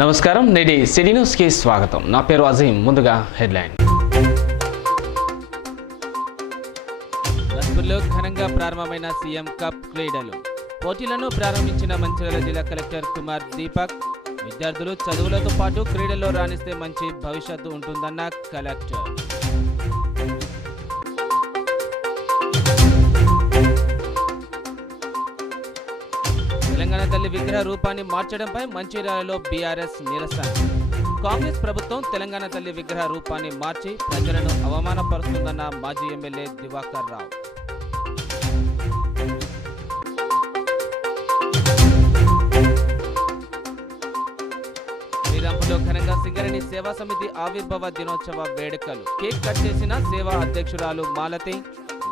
నమస్కారం, నేటి సిటీ న్యూస్కి స్వాగతం. నా పేరు అజీం. ముందుగా హెడ్లైన్. నస్పూర్లో ఘనంగా ప్రారంభమైన సీఎం కప్ క్రీడలు. పోటీలను ప్రారంభించిన మంచిర్యాల జిల్లా కలెక్టర్ కుమార్ దీపక్. విద్యార్థులు చదువులతో పాటు క్రీడల్లో రాణిస్తే మంచి భవిష్యత్తు ఉంటుందన్న కలెక్టర్. తెలంగాణ తల్లి విగ్రహ రూపాన్ని మార్చడంపై మంచిర్యాలలో బీఆర్ఎస్ నిరసన. కాంగ్రెస్ ప్రభుత్వం తెలంగాణ తల్లి విగ్రహ రూపాన్ని మార్చి ప్రజలను అవమానపరుస్తుందన్న మాజీ ఎమ్మెల్యే దివాకర్ రావు. శ్రీరాంపూర్లో ఘనంగా సింగరేణి సేవా సమితి ఆవిర్భావ దినోత్సవ వేడుకలు. కేక్ కట్ చేసిన సేవా అధ్యక్షురాలు మాలతి.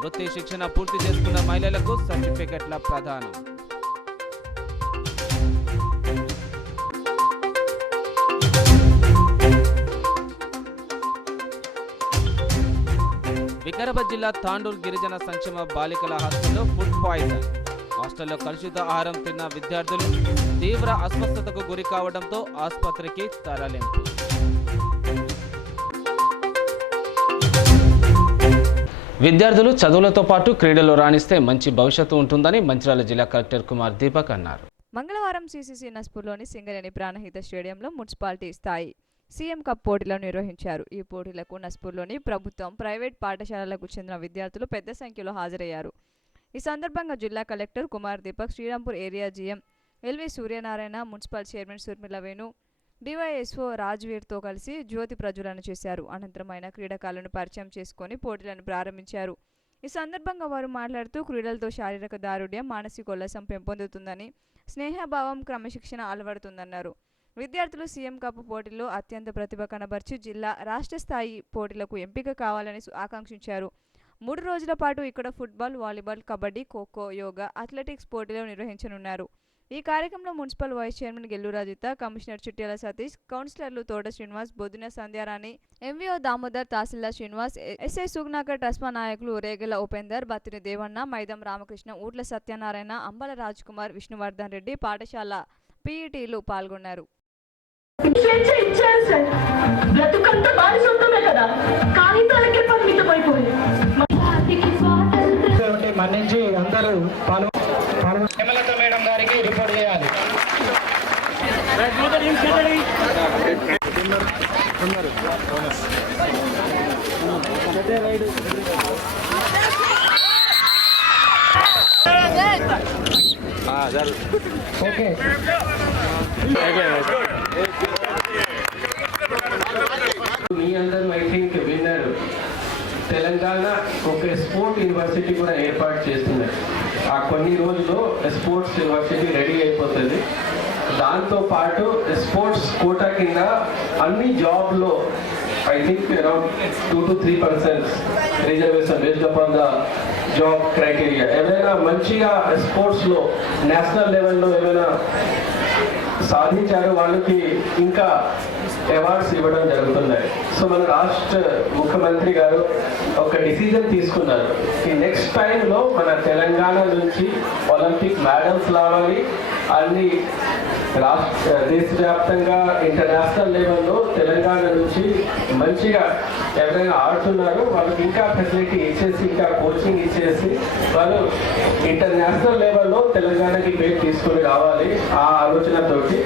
వృత్తి శిక్షణ పూర్తి చేసుకున్న మహిళలకు సర్టిఫికెట్ల ప్రదానం. వికారాబాద్ జిల్లా తాండూర్ గిరిజన సంక్షేమ బాలికల హాస్టల్లో ఫుడ్ పాయిజన్. హాస్టల్లో కలుషిత ఆహారం తిన్న విద్యార్థులు తీవ్ర అస్వస్థతకు గురి కావడంతో ఆసుపత్రికి తరలింపు. విద్యార్థులు చదువులతో పాటు క్రీడల్లో రాణిస్తే మంచి భవిష్యత్తు ఉంటుందని మంచిర్యాల జిల్లా కలెక్టర్ కుమార్ దీపక్ అన్నారు. మంగళవారం సిసిసి నస్పూర్లోని సింగరేణి ప్రాణహిత స్టేడియంలో మున్సిపాలిటీ స్థాయి సీఎం కప్ పోటీలను నిర్వహించారు. ఈ పోటీలకు నస్పూర్లోని ప్రభుత్వం, ప్రైవేట్ పాఠశాలలకు చెందిన విద్యార్థులు పెద్ద సంఖ్యలో హాజరయ్యారు. ఈ సందర్భంగా జిల్లా collector Kumar Deepak, Srirampur area GM LV Suryanarayana, municipal chairman Surmila Venu, DYSO రాజ్వీర్తో కలిసి జ్యోతి ప్రజ్వలన చేశారు. అనంతరం ఆయన క్రీడాకారులను పరిచయం చేసుకుని పోటీలను ప్రారంభించారు. ఈ సందర్భంగా వారు మాట్లాడుతూ క్రీడలతో శారీరక దారుఢ్యం, మానసికోల్లాసం పెంపొందుతుందని, స్నేహభావం, క్రమశిక్షణ అలవడుతుందన్నారు. విద్యార్థులు సీఎం కప్ పోటీల్లో అత్యంత ప్రతిభ కనబర్చి జిల్లా, రాష్ట్ర స్థాయి పోటీలకు ఎంపిక కావాలని ఆకాంక్షించారు. 3 రోజుల పాటు ఇక్కడ football, volleyball, kabaddi, kho kho, yoga, athletics పోటీలు నిర్వహించనున్నారు. ఈ కార్యక్రమంలో municipal vice chairman Gellu రాజిత, commissioner Chityal Satish, కౌన్సిలర్లు తోట శ్రీనివాస్, బొద్దున సంధ్యారాణి, ఎంవీఓ దామోదర్, తహసీల్దార్ శ్రీనివాస్, ఎస్ఐ సుగ్నాకర్, ట్రస్మా నాయకులు రేగల ఉపేందర్, బత్తిని దేవన్న, మైదం రామకృష్ణ, ఊట్ల సత్యనారాయణ, అంబల రాజ్ కుమార్, విష్ణువర్ధన్ రెడ్డి, పాఠశాల పీఈటీలు పాల్గొన్నారు. బ్రతుకంతా బానిసొంతమే కదా, కాగితాలకే పరిమితమైపోయింది. మన్నించి అందరూ హేమలత మేడం గారికి రిపోర్ట్ చేయాలి. ఓకే, మీ అందరూ ఐ థింక్ విన్నర్. తెలంగాణ ఒక స్పోర్ట్ యూనివర్సిటీ కూడా ఏర్పాటు చేస్తున్నారు. ఆ కొన్ని రోజుల్లో స్పోర్ట్స్ యూనివర్సిటీ రెడీ అయిపోతుంది. దాంతోపాటు స్పోర్ట్స్ కోటా కింద అన్ని జాబ్లో I think around 2 to 3% reservation based upon the job criteria. ఎవరైనా మంచిగా స్పోర్ట్స్లో నేషనల్ లెవెల్లో ఏమైనా సాధించారో వాళ్ళకి ఇంకా అవార్డ్స్ ఇవ్వడం జరుగుతున్నాయి. సో మన రాష్ట్ర ముఖ్యమంత్రి గారు ఒక డిసిజన్ తీసుకున్నారు. ఈ నెక్స్ట్ టైంలో మన తెలంగాణ నుంచి ఒలింపిక్ మెడల్స్ రావాలి. అన్ని దేశవ్యాప్తంగా ఇంటర్నేషనల్ లెవెల్లో తెలంగాణ నుంచి మంచిగా ఎవరైనా ఆడుతున్నారో వాళ్ళకి ఇంకా ఫెసిలిటీ ఇచ్చేసి, ఇంకా కోచింగ్ ఇచ్చేసి వాళ్ళు ఇంటర్నేషనల్ లెవెల్లో తెలంగాణకి పేరు తీసుకొని రావాలి. ఆ ఆలోచనతోటి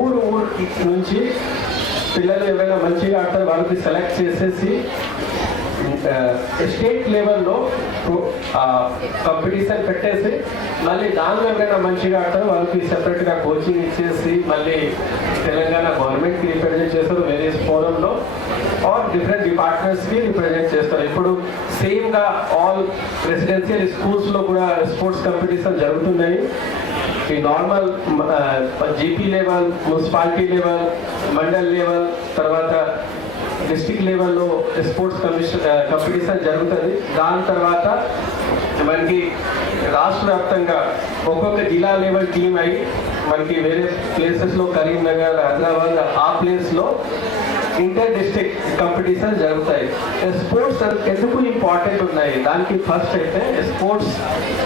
ఊరు నుంచి పిల్లలు ఎవరైనా మంచిగా ఆడతారు వాళ్ళకి సెలెక్ట్ చేసేసి స్టేట్ లెవెల్లో కాంపిటీషన్ పెట్టేసి మళ్ళీ దానిలో ఎవరైనా మంచిగా ఆడతారు వాళ్ళకి సెపరేట్గా కోచింగ్ ఇచ్చేసి మళ్ళీ తెలంగాణ గవర్నమెంట్కి రిప్రజెంట్ చేస్తారు. వేరియస్ ఫోరంలో ఆర్ డిఫరెంట్ డిపార్ట్మెంట్స్కి రిప్రజెంట్ చేస్తారు. ఇప్పుడు సేమ్గా ఆల్ రెసిడెన్షియల్ స్కూల్స్లో కూడా స్పోర్ట్స్ కాంపిటీషన్ జరుగుతున్నాయి. ఈ normal GP level, municipality level, mandal level, తర్వాత డిస్ట్రిక్ట్ లెవెల్లో స్పోర్ట్స్ కాంపిటీషన్ జరుగుతుంది. దాని తర్వాత మనకి రాష్ట్ర వ్యాప్తంగా ఒక్కొక్క జిల్లా లెవెల్ టీమ్ అయ్యి మనకి వేరే ప్లేసెస్లో కరీంనగర్, హైదరాబాద్ ఆ ప్లేస్లో ఇంటర్ డిస్ట్రిక్ట్ కాంపిటీషన్ జరుగుతాయి. స్పోర్ట్స్ ఎందుకు ఇంపార్టెంట్ ఉన్నాయి దానికి ఫస్ట్ అయితే స్పోర్ట్స్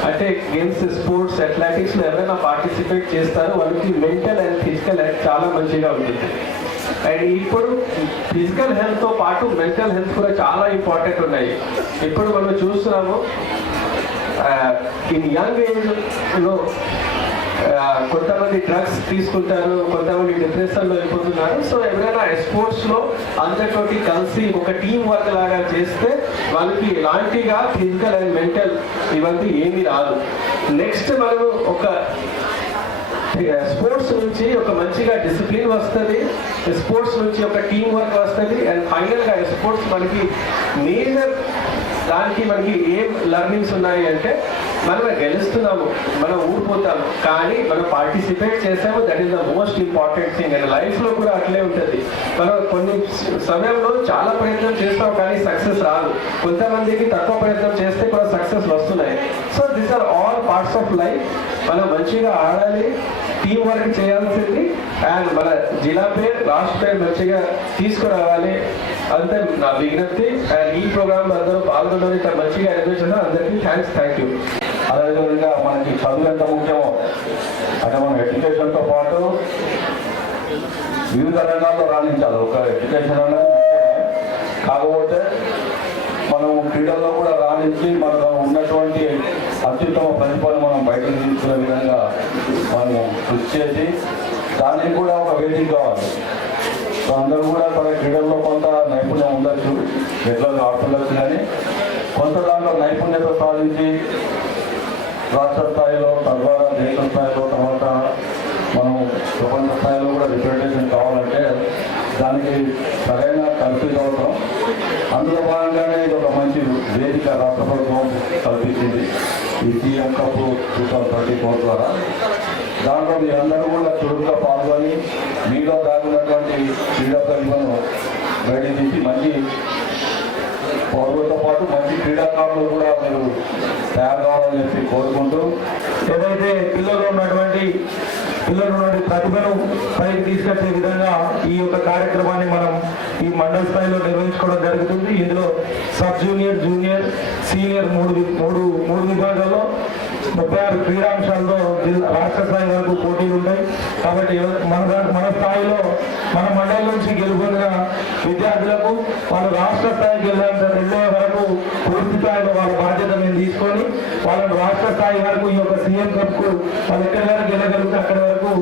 అంటే గేమ్స్, స్పోర్ట్స్, అథ్లెటిక్స్లో ఎవరైనా పార్టిసిపేట్ చేస్తారో వాళ్ళకి మెంటల్ అండ్ ఫిజికల్ హెల్త్ చాలా మంచిగా ఉంటుంది. అండ్ ఇప్పుడు ఫిజికల్ హెల్త్తో పాటు మెంటల్ హెల్త్ కూడా చాలా ఇంపార్టెంట్ ఉన్నాయి. ఇప్పుడు మనం చూస్తున్నాము ఇన్ యంగ్ ఏజ్లో కొంతమంది డ్రగ్స్ తీసుకుంటారు, కొంతమంది డిప్రెషన్లో వెళ్ళిపోతున్నారు. సో ఎవరైనా స్పోర్ట్స్లో అందరితోటి కలిసి ఒక టీం వర్క్ లాగా చేస్తే వాళ్ళకి ఎలాంటిగా ఫిజికల్ అండ్ మెంటల్ ఇవన్నీ ఏమీ రాదు. నెక్స్ట్ మనము ఒక స్పోర్ట్స్ నుంచి ఒక మంచిగా డిసిప్లిన్ వస్తుంది, స్పోర్ట్స్ నుంచి ఒక టీం వర్క్ వస్తుంది. అండ్ ఫైనల్గా స్పోర్ట్స్ మనకి మేజర్ దానికి మనకి ఏం లెర్నింగ్స్ ఉన్నాయి అంటే మనం గెలుస్తున్నాము, మనం ఊడిపోతాము, కానీ మనం పార్టిసిపేట్ చేసాము. That is the most important thing. And లైఫ్లో కూడా అట్లే ఉంటుంది. మనం కొన్ని సమయంలో చాలా ప్రయత్నం చేస్తాం కానీ సక్సెస్ రాదు. కొంతమందికి తక్కువ ప్రయత్నం చేస్తే కూడా సక్సెస్ వస్తున్నాయి. So these are all parts of life. మనం మంచిగా ఆడాలి, టీం వర్క్ చేయాల్సింది, అండ్ మన జిల్లా పేరు, రాష్ట్ర పేరు మంచిగా తీసుకురావాలి. అంతే నా విజ్ఞప్తి. అండ్ ఈ ప్రోగ్రామ్ అందరూ పాల్గొనడం ఇంత మంచిగా ఎంజాయ్ చేసిన అందరికీ థ్యాంక్ యూ. అదేవిధంగా మనకి చదువు ఎంత ముఖ్యమో అంటే మనం ఎడ్యుకేషన్తో పాటు వివిధ రంగాల్లో రాణించాలి. ఒక ఎడ్యుకేషన్ అనేది కాకపోతే మనం క్రీడల్లో కూడా రాణించి మనకు ఉన్నటువంటి అత్యుత్తమ ప్రతిభను మనం బయటకు తీసుకునే విధంగా మనం కృషి చేసి దానికి కూడా ఒక వేదిక కావాలి. సో అందరూ కూడా మన క్రీడల్లో కొంత నైపుణ్యం ఉండొచ్చు, రెగ్యులర్గా ఆడుతుండొచ్చు, కానీ కొంత దాంట్లో నైపుణ్యత సాధించి రాష్ట్ర స్థాయిలో, తద్వారా దేశ స్థాయిలో, తర్వాత మనం ప్రపంచ స్థాయిలో కూడా రిప్రజెంటేషన్ కావాలంటే దానికి సరైన కన్ఫ్యూజ్ అవసరం. అందులో భాగంగానే ఇది ఒక మంచి వేదిక రాష్ట్ర ప్రభుత్వం కల్పించింది ఈ సీఎం కప్ 2024 ద్వారా. దాంట్లో మీరందరూ కూడా చురుకుగా పాల్గొని మీలో దాగున్నటువంటి క్రీడా ప్రతిభను బయట తీసి మంచి పౌరులతో పాటు మంచి క్రీడాకారులు కూడా మీరు తయారు కావాలని చెప్పి కోరుకుంటూ, ఏదైతే పిల్లలు ఉన్నటువంటి ప్రతిభను పైకి తీసుకొచ్చే విధంగా ఈ యొక్క కార్యక్రమాన్ని మనం ఈ మండల స్థాయిలో నిర్వహించుకోవడం జరుగుతుంది. ఇందులో సబ్ జూనియర్, జూనియర్, సీనియర్ మూడు విభాగాల్లో 36 క్రీడాంశాల్లో రాష్ట్ర స్థాయి వరకు పోటీలు ఉంటాయి. కాబట్టి మన స్థాయిలో మన మండలం నుంచి గెలుపొందిన విద్యార్థులకు వాళ్ళు రాష్ట్ర స్థాయికి వెళ్ళే వరకు పూర్తి స్థాయిలో వాళ్ళ బాధ్యత మేము తీసుకొని వాళ్ళని రాష్ట్ర స్థాయి వరకు ఈ యొక్క సీఎం కప్కు వాళ్ళు ఎక్కడి వరకు వెళ్ళగలిగితే అక్కడి వరకు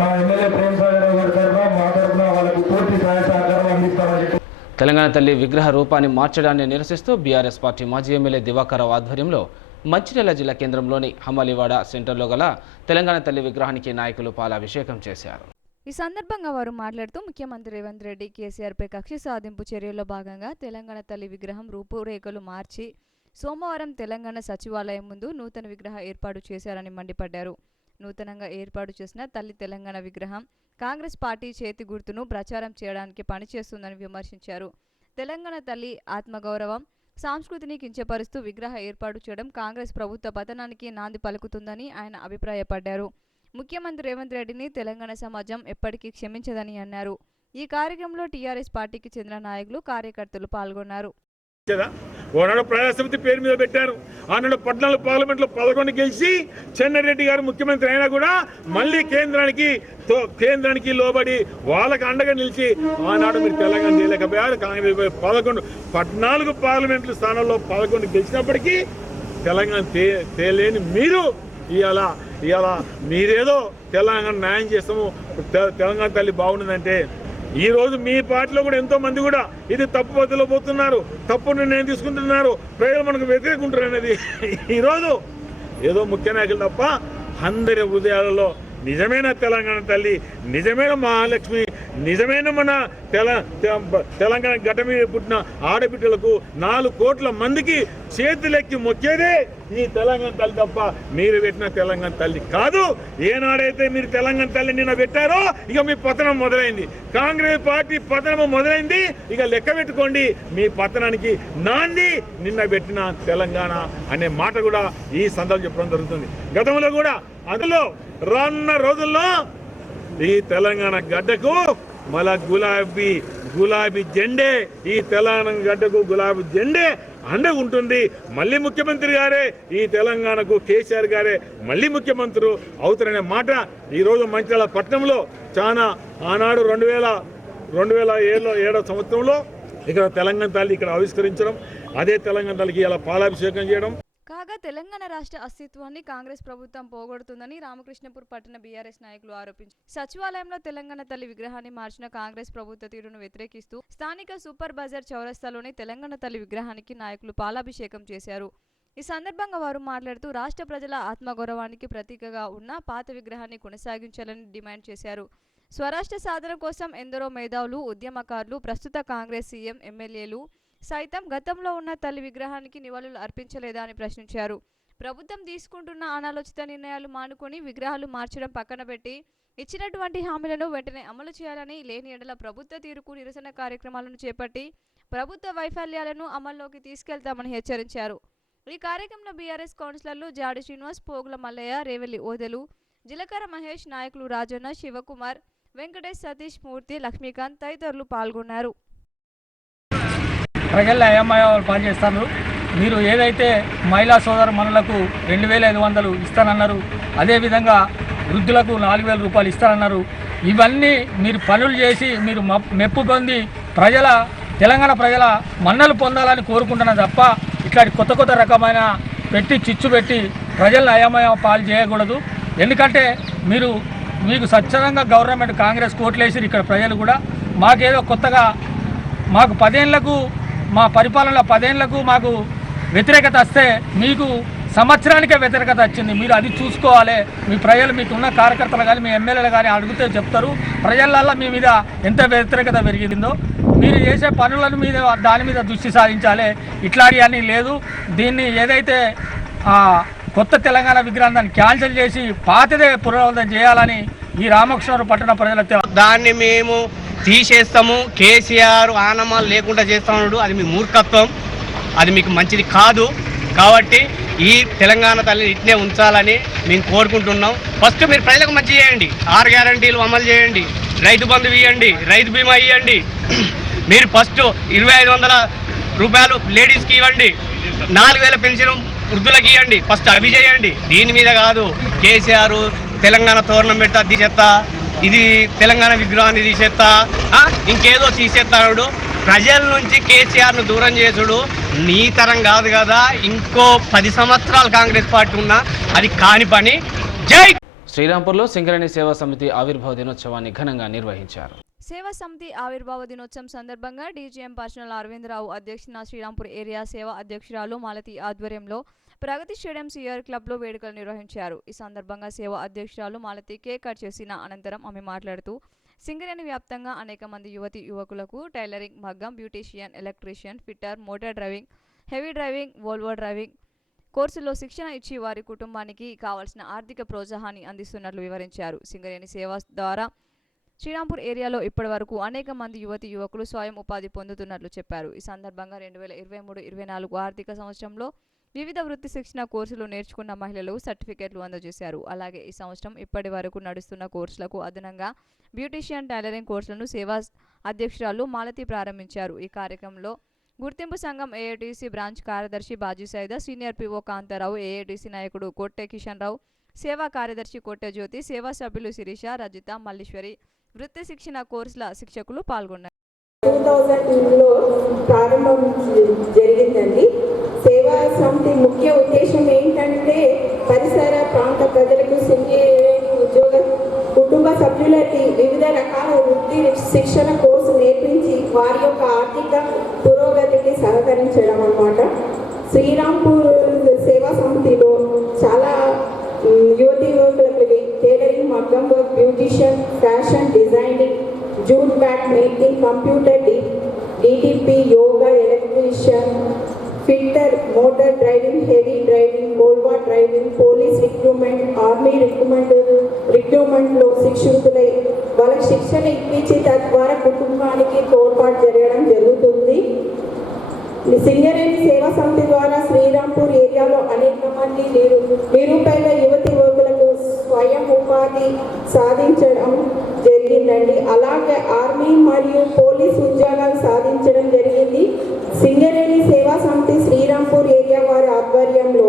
మా ఎమ్మెల్యే ప్రేమ్ సాగర్ గారి తరఫున మా తరఫున వాళ్ళకు పూర్తి సహాయ సహకారం అందిస్తామని చెప్పి. తెలంగాణ తల్లి విగ్రహ రూపాన్ని మార్చడాన్ని నిరసిస్తూ బీఆర్ఎస్ పార్టీ మాజీ ఎమ్మెల్యే దివాకర్రావు ఆధ్వర్యంలో మంచిర్యాల జిల్లా కేంద్రంలోని హమలివాడ సెంటర్లో గల తెలంగాణ తల్లి విగ్రహానికి నాయకులు పాలాభిషేకం చేశారు. ఈ సందర్భంగా వారు మాట్లాడుతూ ముఖ్యమంత్రి రేవంత్ రెడ్డి కేసీఆర్పై కక్ష సాధింపు చర్యల్లో భాగంగా తెలంగాణ తల్లి విగ్రహం రూపురేఖలు మార్చి సోమవారం తెలంగాణ సచివాలయం ముందు నూతన విగ్రహ ఏర్పాటు చేశారని మండిపడ్డారు. నూతనంగా ఏర్పాటు చేసిన తల్లి తెలంగాణ విగ్రహం కాంగ్రెస్ పార్టీ చేతి గుర్తును ప్రచారం చేయడానికి పనిచేస్తుందని విమర్శించారు. తెలంగాణ తల్లి ఆత్మగౌరవం, సంస్కృతిని కించపరుస్తూ విగ్రహ ఏర్పాటు చేయడం కాంగ్రెస్ ప్రభుత్వ పతనానికి నాంది పలుకుతుందని ఆయన అభిప్రాయపడ్డారు. ముఖ్యమంత్రి రేవంత్ రెడ్డిని తెలంగాణ సమాజం ఎప్పటికీ క్షమించదని అన్నారు. ఈ కార్యక్రమంలో టీఆర్ఎస్ పార్టీకి చెందిన నాయకులు, కార్యకర్తలు పాల్గొన్నారు. ఓనాడు ప్రజాసమితి పేరు మీద పెట్టారు. ఆనాడు 14 పార్లమెంట్లో 11 గెలిచి చెన్నారెడ్డి గారు ముఖ్యమంత్రి అయినా కూడా మళ్ళీ కేంద్రానికి లోబడి వాళ్ళకి అండగా నిలిచి ఆనాడు మీరు తెలంగాణ చేయలేకపోయారు. కాంగ్రెస్ 14 పార్లమెంట్ల స్థానాల్లో 11 గెలిచినప్పటికీ తెలంగాణ తేలేని మీరు ఇవాళ మీరేదో తెలంగాణ న్యాయం చేస్తాము, తెలంగాణ తల్లి బాగున్నదంటే ఈరోజు మీ పార్టీలో కూడా ఎంతో మంది కూడా ఇది తప్పు పద్ధతిలో పోతున్నారు, తప్పు నిర్ణయం తీసుకుంటున్నారు, ప్రజలు మనకు వ్యతిరేకుంటారు అనేది ఈరోజు ఏదో ముఖ్య నాయకులు తప్ప అందరి హృదయాలలో నిజమైన తెలంగాణ తల్లి, నిజమైన మహాలక్ష్మి, నిజమైన మన తెలంగాణ గడ్డ మీద పుట్టిన ఆడబిడ్డలకు 4 కోట్ల మందికి చేతులెక్కి మొక్కేదే ఈ తెలంగాణ తల్లి తప్ప మీరు పెట్టిన తెలంగాణ తల్లి కాదు. ఏనాడైతే మీరు తెలంగాణ తల్లి నిన్న పెట్టారో ఇక మీ పతనం మొదలైంది. కాంగ్రెస్ పార్టీ పతనం మొదలైంది. ఇక లెక్క పెట్టుకోండి, మీ పతనానికి నాంది నిన్న పెట్టిన తెలంగాణ అనే మాట కూడా ఈ సందర్భంగా చెప్పడం జరుగుతుంది. గతంలో కూడా అందులో రానున్న రోజుల్లో ఈ తెలంగాణ గడ్డకు మళ్ళా గులాబీ గులాబీ జెండే, ఈ తెలంగాణ గడ్డకు గులాబీ జెండే అండగా ఉంటుంది. మళ్ళీ ముఖ్యమంత్రి గారే ఈ తెలంగాణకు కేసీఆర్ గారే మళ్ళీ ముఖ్యమంత్రి అవుతారనే మాట ఈరోజు మంచిర్యాల పట్టణంలో చాలా ఆనాడు 2007 సంవత్సరంలో ఇక్కడ తెలంగాణ తల్లి ఇక్కడ ఆవిష్కరించడం, అదే తెలంగాణ తల్లికి ఇలా పాలాభిషేకం చేయడం. కాగా తెలంగాణ రాష్ట్ర అస్తిత్వాన్ని కాంగ్రెస్ ప్రభుత్వం పోగొడుతుందని రామకృష్ణపూర్ పట్టణ బీఆర్ఎస్ నాయకులు ఆరోపించారు. సచివాలయంలో తెలంగాణ తల్లి విగ్రహాన్ని మార్చిన కాంగ్రెస్ ప్రభుత్వ తీరును వ్యతిరేకిస్తూ స్థానిక సూపర్ బజార్ చౌరస్తాలోని తెలంగాణ తల్లి విగ్రహానికి నాయకులు పాలాభిషేకం చేశారు. ఈ సందర్భంగా వారు మాట్లాడుతూ రాష్ట్ర ప్రజల ఆత్మగౌరవానికి ప్రతీకగా ఉన్న పాత విగ్రహాన్ని కొనసాగించాలని డిమాండ్ చేశారు. స్వరాష్ట్ర సాధన కోసం ఎందరో మేధావులు, ఉద్యమకారులు, ప్రస్తుత కాంగ్రెస్ సీఎం, ఎమ్మెల్యేలు సైతం గతంలో ఉన్న తల్లి విగ్రహానికి నివాళులు అర్పించలేదా అని ప్రశ్నించారు. ప్రభుత్వం తీసుకుంటున్న అనాలోచిత నిర్ణయాలు మానుకొని విగ్రహాలు మార్చడం పక్కన పెట్టి ఇచ్చినటువంటి హామీలను వెంటనే అమలు చేయాలని, లేని ఎడల ప్రభుత్వ తీరుకు నిరసన కార్యక్రమాలను చేపట్టి ప్రభుత్వ వైఫల్యాలను అమల్లోకి తీసుకెళ్తామని హెచ్చరించారు. ఈ కార్యక్రమంలో బీఆర్ఎస్ కౌన్సిలర్లు జాడి శ్రీనివాస్, పోగుల మల్లయ్య, రేవెల్లి ఓదెలు, జిలకర మహేష్, నాయకులు రాజన్న, శివకుమార్, వెంకటేష్, సతీష్ మూర్తి, లక్ష్మీకాంత్ తదితరులు పాల్గొన్నారు. ప్రజల అయమయాలు పనిచేస్తారు. మీరు ఏదైతే మహిళా సోదర మనులకు 2500 ఇస్తానన్నారు, అదేవిధంగా వృద్ధులకు 4000 రూపాయలు ఇస్తానన్నారు. ఇవన్నీ మీరు పనులు చేసి మీరు మెప్పు పొంది తెలంగాణ ప్రజల మన్నలు పొందాలని కోరుకుంటున్నారు తప్ప ఇట్లాంటి కొత్త రకమైన చిచ్చు పెట్టి ప్రజలను అయమయ పాలు చేయకూడదు. ఎందుకంటే మీకు స్వచ్ఛందంగా గవర్నమెంట్ కాంగ్రెస్ కోట్లేసి ఇక్కడ ప్రజలు కూడా మాకేదో కొత్తగా మాకు 10 ఏళ్లకు మా పరిపాలనలో 10 ఏళ్లకు మాకు వ్యతిరేకత వస్తే మీకు సంవత్సరానికే వ్యతిరేకత వచ్చింది. మీరు అది చూసుకోవాలి. మీ ప్రజలు మీకు ఉన్న కార్యకర్తలు కానీ మీ ఎమ్మెల్యేలు కానీ అడిగితే చెప్తారు ప్రజలల్లో మీ మీద ఎంత వ్యతిరేకత పెరిగిందో. మీరు చేసే పనుల మీద దాని మీద దృష్టి సాధించాలి. ఇట్లాంటివన్నీ లేదు. దీన్ని ఏదైతే కొత్త తెలంగాణ విగ్రహం దాన్ని క్యాన్సిల్ చేసి పాతదే పునరుద్ధరణ చేయాలని ఈ రామకృష్ణపూర్ పట్టణ ప్రజలతో దాన్ని మేము తీసేస్తాము. కేసీఆర్ ఆనమాలు లేకుండా చేస్తాడు. అది మీ మూర్ఖత్వం, అది మీకు మంచిది కాదు. కాబట్టి ఈ తెలంగాణ తల్లిని ఇట్నే ఉంచాలని మేము కోరుకుంటున్నాం. ఫస్ట్ మీరు ప్రజలకు మంచి చేయండి, 6 గ్యారంటీలు అమలు చేయండి, రైతు బంధు ఇవ్వండి, రైతు బీమా ఇవ్వండి. మీరు ఫస్ట్ 2500 రూపాయలు లేడీస్కి ఇవ్వండి, 4000 పెన్షన్ వృద్ధులకు ఇవ్వండి. ఫస్ట్ అవి చేయండి. దీని మీద కాదు కేసీఆర్ తెలంగాణ తోరణం పెడతా తీసేస్తా, ఇది తెలంగాణ విగ్రహాన్ని తీసేస్తా, ఇంకేదో తీసేస్తాడు. ప్రజల నుంచి కేసీఆర్ను దూరం చేసుడు నీ తరం కాదు కదా. ఇంకో 10 సంవత్సరాలు కాంగ్రెస్ పార్టీ ఉన్నా అది కాని పని. జై శ్రీరాంపూర్లో సింగరేణి సేవా సమితి ఆవిర్భావ దినోత్సవాన్ని ఘనంగా నిర్వహించారు. సేవా సమితి ఆవిర్భావ దినోత్సవం సందర్భంగా డీజీఎం పర్సనల్ అరవిందరావు అధ్యక్షతన శ్రీరాంపూర్ ఏరియా సేవా అధ్యక్షురాలు మాలతి ఆధ్వర్యంలో ప్రగతి స్టేడియం సిఆర్ క్లబ్లో వేడుకలు నిర్వహించారు. ఈ సందర్భంగా సేవా అధ్యక్షురాలు మాలతి కేక్ కట్ చేసిన అనంతరం ఆమె మాట్లాడుతూ సింగరేణి వ్యాప్తంగా అనేక మంది యువకులకు టైలరింగ్, మగ్గం, beautician, electrician, fitter, motor driving, heavy driving, Volvo driving కోర్సుల్లో శిక్షణ ఇచ్చి వారి కుటుంబానికి కావాల్సిన ఆర్థిక ప్రోత్సాహాన్ని అందిస్తున్నట్లు వివరించారు. సింగరేణి సేవ ద్వారా శ్రీరాంపూర్ ఏరియాలో ఇప్పటివరకు అనేక మంది యువకులు స్వయం ఉపాధి పొందుతున్నట్లు చెప్పారు. ఈ సందర్భంగా 2023-24 ఆర్థిక సంవత్సరంలో వివిధ వృత్తి శిక్షణ కోర్సులు నేర్చుకున్న మహిళలు సర్టిఫికేట్లు అందజేశారు. అలాగే ఈ సంవత్సరం ఇప్పటి వరకు నడుస్తున్న కోర్సులకు అదనంగా బ్యూటీషియన్, టైలరింగ్ కోర్సులను సేవా అధ్యక్షురాలు మాలతి ప్రారంభించారు. ఈ కార్యక్రమంలో గుర్తింపు సంఘం ఏఐటీసీ బ్రాంచ్ కార్యదర్శి Baji Saida, senior PO Kantharao, AITC నాయకుడు కొట్టె కిషన్ రావు, సేవా కార్యదర్శి కొట్టె జ్యోతి, సేవా సభ్యులు శిరీష, రజిత, మల్లీశ్వరి, వృత్తి శిక్షణ కోర్సుల శిక్షకులు పాల్గొన్నారు. 2002లో ప్రారంభం జరిగిందండి. సేవా సమితి ముఖ్య ఉద్దేశం ఏంటంటే పరిసర ప్రాంత ప్రజలకు సింగరేణి ఉద్యోగ కుటుంబ సభ్యులకి వివిధ రకాల వృత్తి శిక్షణ కోర్సు నేర్పించి వారి యొక్క ఆర్థిక పురోగతికి సహకరించడం అన్నమాట. శ్రీరాంపూర్ సేవా సమితిలో చాలా యువకులకు టైలరింగ్, మగ్గం work, beautician, fashion designing, jute bag making, computer DTP, yoga, electrician, fitter, motor driving, heavy driving, Volvo driving, police recruitment, ఆర్మీ రిక్రూట్మెంట్లో శిక్షితులై వాళ్ళకి శిక్షణ ఇప్పించి తద్వారా కుటుంబానికి తోడ్పాటు జరగడం జరుగుతుంది. సింగరేణి సేవా సమితి ద్వారా శ్రీరాంపూర్ ఏరియాలో అనేక మంది నిరుపేద యువకులకు స్వయం ఉపాధి సాధించడం జరిగింది. జరిగిందండి. అలాగే ఆర్మీ మరియు పోలీస్ ఉద్యోగాలు సాధించడం జరిగింది. సింగరేణి సేవా సమితి శ్రీరాంపూర్ ఏరియా వారి ఆధ్వర్యంలో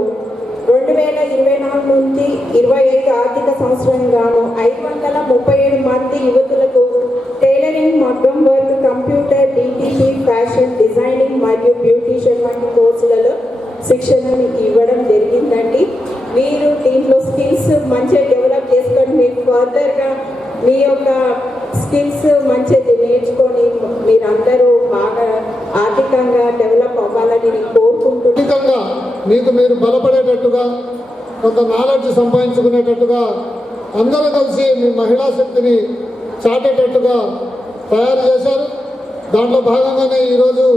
2024 నుంచి 25 ఆర్థిక సంవత్సరం గాను 537 మంది యువతులకు టైలరింగ్, మగ్గం work, computer, DTC, fashion designing మరియు బ్యూటీషియన్ వంటి కోర్సులలో శిక్షణను ఇవ్వడం జరిగిందండి. మీరు దీంట్లో స్కిల్స్ మంచిగా డెవలప్ చేసుకొని మీరు ఫర్దర్గా మీ యొక్క స్కిల్స్ మంచిగా నేర్చుకొని మీరందరూ బాగా ఆర్థికంగా డెవలప్ అవ్వాలని నేను కోరుకుంటున్నాను. మీకు మీరు బలపడేటట్టుగా, కొంత నాలెడ్జ్ సంపాదించుకునేటట్టుగా అందరూ కలిసి మీ మహిళా శక్తిని చాటేటట్టుగా తయారు చేశారు. దాంట్లో భాగంగానే ఈరోజు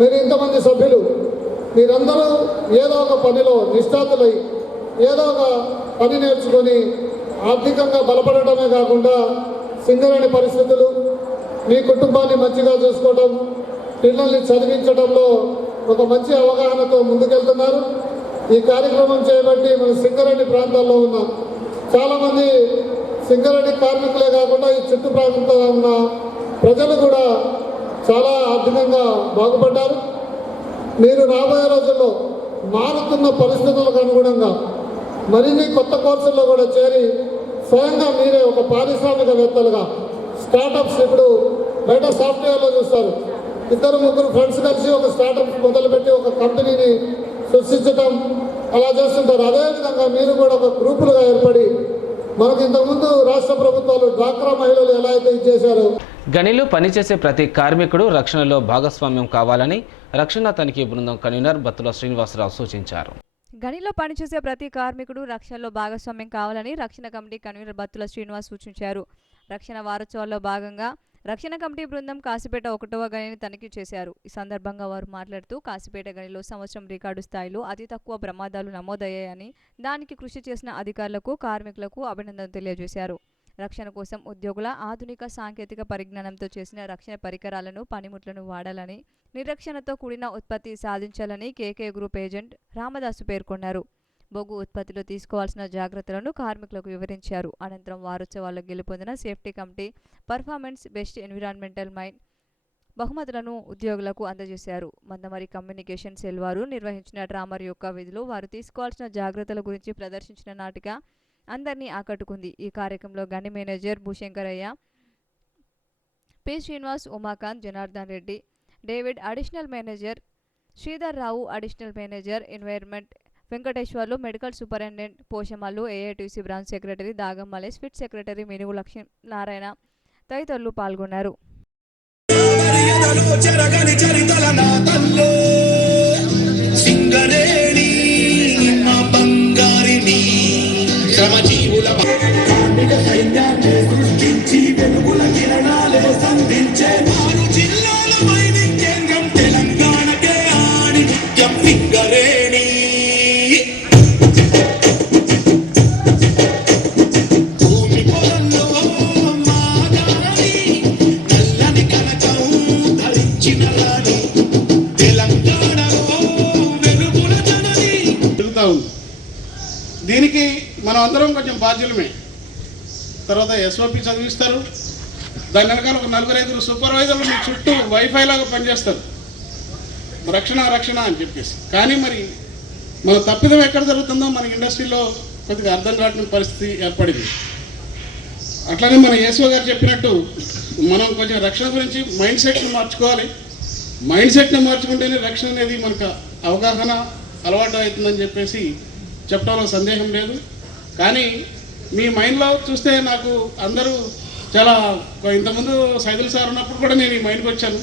మీరు ఇంతమంది సభ్యులు మీరందరూ ఏదో ఒక పనిలో నిష్ఠాతులై ఏదో ఒక పని నేర్చుకొని ఆర్థికంగా బలపడటమే కాకుండా సింగరేణి పరిస్థితులు, మీ కుటుంబాన్ని మంచిగా చూసుకోవడం, పిల్లల్ని చదివించడంలో ఒక మంచి అవగాహనతో ముందుకెళ్తున్నారు. ఈ కార్యక్రమం చేయబట్టి మన సింగరేణి ప్రాంతాల్లో ఉన్న చాలామంది సింగరేణి కార్మికులే కాకుండా ఈ చుట్టూ ప్రాంతంలో ఉన్న ప్రజలు కూడా చాలా ఆర్థికంగా బాగుపడ్డారు. మీరు రాబోయే రోజుల్లో మారుతున్న పరిస్థితులకు అనుగుణంగా మరిన్ని కొత్త కోర్సుల్లో కూడా చేరి స్వయంగా మీరే ఒక పారిశ్రామికవేత్తలుగా స్టార్టప్స్, ఇప్పుడు బయట సాఫ్ట్వేర్లో చూస్తారు, 2-3 ఫ్రెండ్స్ కలిసి ఒక స్టార్టప్ మొదలుపెట్టి ఒక కంపెనీని సృష్టించడం అలా చేస్తుంటారు. అదేవిధంగా మీరు కూడా ఒక గ్రూపులుగా ఏర్పడి మనకు ఇంతకుముందు రాష్ట్ర ప్రభుత్వాలు డ్వాక్రా మహిళలు ఎలా అయితే ఇచ్చేశారో. గనిలో పనిచేసే ప్రతి కార్మికుడు రక్షణలో భాగస్వామ్యం కావాలని రక్షణ తనిఖీ బృందం కన్వీనర్ బత్తుల శ్రీనివాసరావు సూచించారు. గనిలో పనిచేసే ప్రతి కార్మికుడు రక్షణలో భాగస్వామ్యం కావాలని రక్షణ కమిటీ కన్వీనర్ బత్తుల శ్రీనివాస్ సూచించారు. రక్షణ వారోత్సవాల్లో భాగంగా రక్షణ కమిటీ బృందం కాశీపేట 1వ గనిని తనిఖీ చేశారు. ఈ సందర్భంగా వారు మాట్లాడుతూ కాశీపేట గనిలో సంవత్సరం రికార్డు స్థాయిలో అతి తక్కువ ప్రమాదాలు నమోదయ్యాయని, దానికి కృషి చేసిన అధికారులకు, కార్మికులకు అభినందనలు తెలియజేశారు. రక్షణ కోసం ఉద్యోగుల ఆధునిక సాంకేతిక పరిజ్ఞానంతో చేసిన రక్షణ పరికరాలను, పనిముట్లను వాడాలని, నిరీక్షణతో కూడిన ఉత్పత్తి సాధించాలని కేకే గ్రూప్ ఏజెంట్ రామదాసు పేర్కొన్నారు. బొగ్గు ఉత్పత్తిలో తీసుకోవాల్సిన జాగ్రత్తలను కార్మికులకు వివరించారు. అనంతరం వారోత్సవాల్లో గెలుపొందిన safety committee performance best environmental mine బహుమతులను ఉద్యోగులకు అందజేశారు. మందమరి కమ్యూనికేషన్ సెల్ వారు నిర్వహించిన డ్రామర్ యొక్క విధిలో వారు తీసుకోవాల్సిన జాగ్రత్తల గురించి ప్రదర్శించిన నాటిక అందరినీ ఆకట్టుకుంది. ఈ కార్యక్రమంలో గని manager Bhushankaraiah, P Srinivas, Umakant, Janardhan Reddy, David additional manager, Sridhar Rao additional manager environment, Venkateswarlu medical superintendent, Poshamallu AITC branch secretary Dagam Malesh, pit secretary Minugu Lakshminarayana తదితరులు పాల్గొన్నారు. దీనికి మనం అందరం కొంచెం బాధ్యులమే. తర్వాత ఎస్ఓపి చదివిస్తారు, దాని వెనకాల ఒక 4-5 సూపర్వైజర్లు మీ చుట్టూ వైఫై లాగా పనిచేస్తారు, రక్షణ అని చెప్పేసి. కానీ మరి మన తప్పిదం ఎక్కడ జరుగుతుందో మన ఇండస్ట్రీలో కొద్దిగా అర్థం కావడం పరిస్థితి ఏర్పడింది. అట్లానే మన ఏసో గారు చెప్పినట్టు మనం కొంచెం రక్షణ గురించి మైండ్ సెట్ని మార్చుకోవాలి. మైండ్ సెట్ని మార్చుకుంటేనే రక్షణ అనేది మనకు అవగాహన అలవాటు అవుతుందని చెప్పేసి చెప్పడంలో సందేహం లేదు. కానీ మీ మైండ్లో చూస్తే నాకు అందరూ చాలా, ఇంతకుముందు సైదుల్ సార్ ఉన్నప్పుడు కూడా నేను ఈ మైండ్కి వచ్చాను.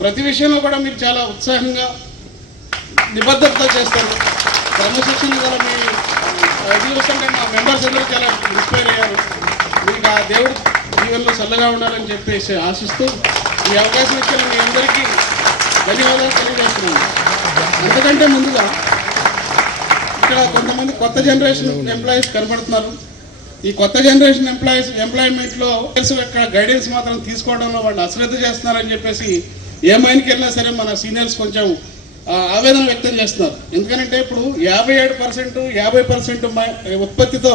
ప్రతి విషయంలో కూడా మీరు చాలా ఉత్సాహంగా నిబద్ధతతో చేస్తారు. క్రమశిక్షణ గల మీ ఇది చూస్తుంటే మా మెంబర్స్ అందరూ చాలా ఇన్స్పైర్ అయ్యారు. మీకు ఆ దేవుడు జీవనంలో చల్లగా ఉండాలని చెప్పేసి ఆశిస్తూ ఈ అవకాశం ఇచ్చిన మీ అందరికీ ధన్యవాదాలు తెలియజేస్తున్నాను. అంతకంటే ముందుగా ఇక్కడ కొంతమంది కొత్త జనరేషన్ ఎంప్లాయీస్ కనబడుతున్నారు. ఈ కొత్త జనరేషన్ ఎంప్లాయ్మెంట్లో యొక్క గైడెన్స్ మాత్రం తీసుకోవడంలో వాళ్ళు అశ్రద్ధ చేస్తున్నారని చెప్పేసి ఏ మైన్కి వెళ్ళినా సరే మన సీనియర్స్ కొంచెం ఆవేదన వ్యక్తం చేస్తున్నారు. ఎందుకంటే ఇప్పుడు 57% 50% ఉత్పత్తితో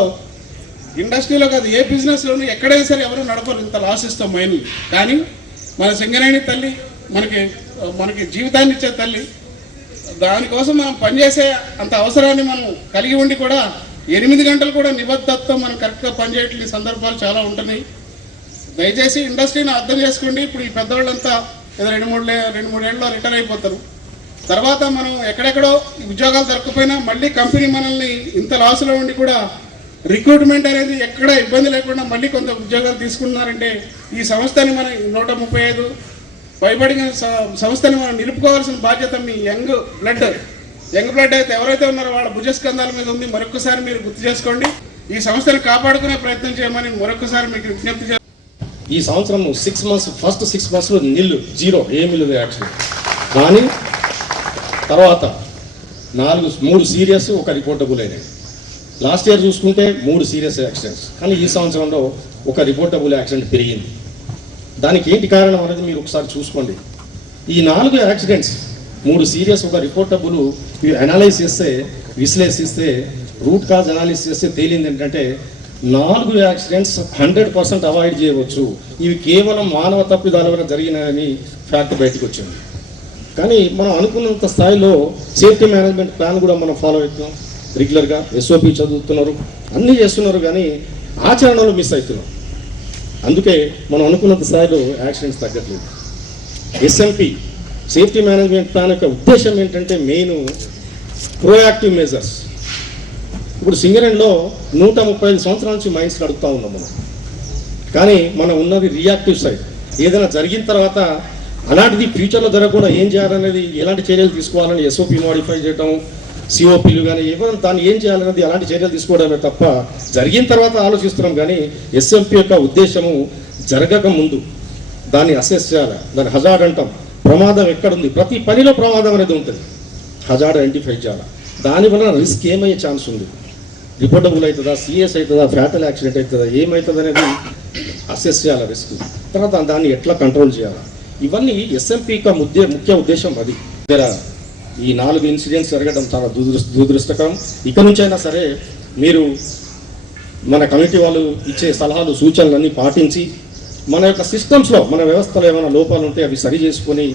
ఇండస్ట్రీలో కాదు, ఏ బిజినెస్లోనూ ఎక్కడైనా సరే ఎవరు నడపరు ఇంత లాస్ ఇస్తాం మైన్లు. కానీ మన సింగరేణి తల్లి మనకి జీవితాన్ని ఇచ్చే తల్లి, దానికోసం మనం పనిచేసే అంత అవసరాన్ని మనం కలిగి ఉండి కూడా 8 గంటలు కూడా నిబద్ధతతో మనం కరెక్ట్గా పనిచేయట్లేని సందర్భాలు చాలా ఉంటున్నాయి. దయచేసి ఇండస్ట్రీని అర్థం చేసుకోండి. ఇప్పుడు ఈ పెద్దవాళ్ళంతా ఏదో 2-3 ఏళ్ళలో రిటైర్ అయిపోతారు. తర్వాత మనం ఎక్కడెక్కడో ఉద్యోగాలు దొరకపోయినా మళ్ళీ కంపెనీ మనల్ని ఇంత లాస్లో ఉండి కూడా రిక్రూట్మెంట్ అనేది ఎక్కడ ఇబ్బంది లేకుండా మళ్ళీ కొంత ఉద్యోగాలు తీసుకున్నారంటే ఈ సంస్థని మనం 135 పైబడిన సంస్థని మనం నిలుపుకోవాల్సిన బాధ్యత మీ యంగ్ బ్లడ్ అయితే ఎవరైతే ఉన్నారో వాళ్ళ భుజస్కంధాల మీద ఉంది. మరొకసారి మీరు గుర్తు చేసుకోండి. ఈ సంస్థని కాపాడుకునే ప్రయత్నం చేయమని మరొకసారి మీకు విజ్ఞప్తి చేస్తాను. ఈ సంవత్సరం 6 months, ఫస్ట్ 6 monthsలో జీరో ఏమీ లేదు యాక్చువల్లీ. కానీ తర్వాత 3 సీరియస్, 1 రిపోర్టబుల్ అయినాయి. లాస్ట్ ఇయర్ చూసుకుంటే 3 సీరియస్ యాక్సిడెంట్స్, కానీ ఈ సంవత్సరంలో 1 రిపోర్టబుల్ యాక్సిడెంట్ పెరిగింది. దానికి ఏంటి కారణం అనేది మీరు ఒకసారి చూసుకోండి. ఈ 4 యాక్సిడెంట్స్, 3 సీరియస్, 1 రిపోర్టబుల్, ఇవి అనలైజ్ చేస్తే, విశ్లేషిస్తే, రూట్ కాజ్ అనాలిసిస్ చేస్తే తేలింది ఏంటంటే 4 యాక్సిడెంట్స్ 100% అవాయిడ్ చేయవచ్చు. ఇవి కేవలం మానవ తప్పిదాల వల్ల జరిగినాయని ఫ్యాక్ట్ బయటకు వచ్చింది. కానీ మనం అనుకున్నంత స్థాయిలో సేఫ్టీ మేనేజ్మెంట్ ప్లాన్ కూడా మనం ఫాలో అవుతున్నాం. రెగ్యులర్గా SOP చదువుతున్నారు, అన్నీ చేస్తున్నారు, కానీ ఆచరణలో మిస్ అవుతున్నాం. అందుకే మనం అనుకున్నంత స్థాయిలో యాక్సిడెంట్స్ తగ్గట్లేదు. SMP సేఫ్టీ మేనేజ్మెంట్ ప్లాన్ యొక్క ఉద్దేశం ఏంటంటే మెయిన్ ప్రోయాక్టివ్ మెజర్స్. ఇప్పుడు సింగరేణిలో 135 సంవత్సరాల నుంచి మైన్స్ నడుపుతూ ఉన్నాం మనం, కానీ మనం ఉన్నది రియాక్టివ్ సైడ్. ఏదైనా జరిగిన తర్వాత అలాంటిది ఫ్యూచర్లో జరగకుండా ఏం చేయాలనేది, ఎలాంటి చర్యలు తీసుకోవాలని SOP మోడిఫై చేయడం, COPలు కానీ ఏమైనా దాన్ని ఏం చేయాలనేది అలాంటి చర్యలు తీసుకోవడమే తప్ప జరిగిన తర్వాత ఆలోచిస్తున్నాం. కానీ SMP యొక్క ఉద్దేశము జరగక ముందు దాన్ని అసెస్ చేయాలి. దాన్ని హజార్డ్ అంటాం. ప్రమాదం ఎక్కడుంది, ప్రతి పనిలో ప్రమాదం అనేది ఉంటుంది. హజార్డ్ ఐడెంటిఫై చేయాలి. దానివల్ల రిస్క్ ఏమయ్యే ఛాన్స్ ఉంది, రిపోర్టబుల్ అవుతుందా, CS అవుతుందా, ఫ్యాటల్ యాక్సిడెంట్ అవుతుందా, ఏమవుతుంది అనేది అసెస్ చేయాలి రిస్క్. తర్వాత దాన్ని ఎట్లా కంట్రోల్ చేయాలి, ఇవన్నీ SMP యొక్క ముఖ్య ఉద్దేశం అది. ఈ 4 ఇన్సిడెంట్స్ జరగడం చాలా దురదృష్టకరం. ఇక నుంచైనా సరే మీరు మన కమిటీ వాళ్ళు ఇచ్చే సలహాలు, సూచనలన్నీ పాటించి మన యొక్క సిస్టమ్స్లో, మన వ్యవస్థలో ఏమైనా లోపాలు ఉంటే అవి సరి చేసుకొని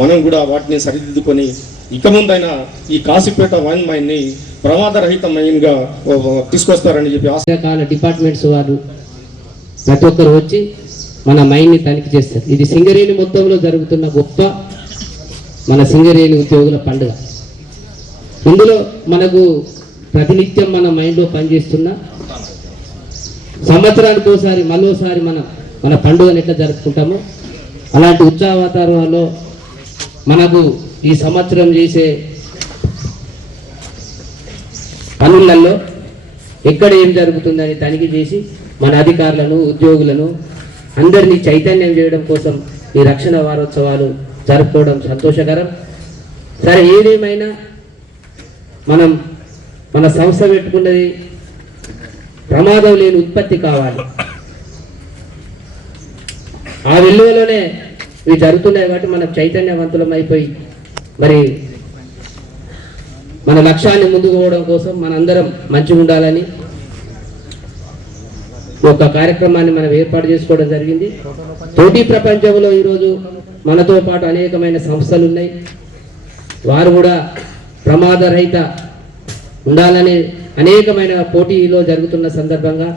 మనం కూడా వాటిని సరిదిద్దుకొని ఇక ముందైనా ఈ కాశీపేట వైన్ మైన్ని ప్రమాదరహిత మైన్గా తీసుకొస్తారని చెప్పి రకాల డిపార్ట్మెంట్స్ వారు ప్రతి ఒక్కరు వచ్చి మన మైన్ని తనిఖీ చేస్తారు. ఇది సింగరేణి మొత్తంలో జరుగుతున్న గొప్ప మన సింగరేణి ఉద్యోగుల పండుగ. ఇందులో మనకు ప్రతినిత్యం మన మైండ్లో పనిచేస్తున్న సంవత్సరానికి ఒకసారి మళ్ళోసారి మన పండుగను ఎట్లా జరుపుకుంటామో అలాంటి ఉత్సాహ వాతావరణంలో మనకు ఈ సంవత్సరం చేసే పనులలో ఎక్కడ ఏం జరుగుతుందని తనిఖీ చేసి మన అధికారులను, ఉద్యోగులను అందరినీ చైతన్యం చేయడం కోసం ఈ రక్షణ వారోత్సవాలు జరుపుకోవడం సంతోషకరం. సరే, ఏదేమైనా మనం మన సంస్థ పెట్టుకున్నది ప్రమాదం లేని ఉత్పత్తి కావాలి. ఆ వెలుగులోనే ఇవి జరుగుతున్నాయి కాబట్టి మనం చైతన్యవంతులం అయిపోయి మరి మన లక్ష్యాన్ని ముందుకు పోవడం కోసం మనందరం మంచిగా ఉండాలని ఒక కార్యక్రమాన్ని మనం ఏర్పాటు చేసుకోవడం జరిగింది. పోటీ ప్రపంచంలో ఈరోజు మనతో పాటు అనేకమైన సంస్థలు ఉన్నాయి. వారు కూడా ప్రమాదరహిత ఉండాలని అనేకమైన పోటీలో జరుగుతున్న సందర్భంగా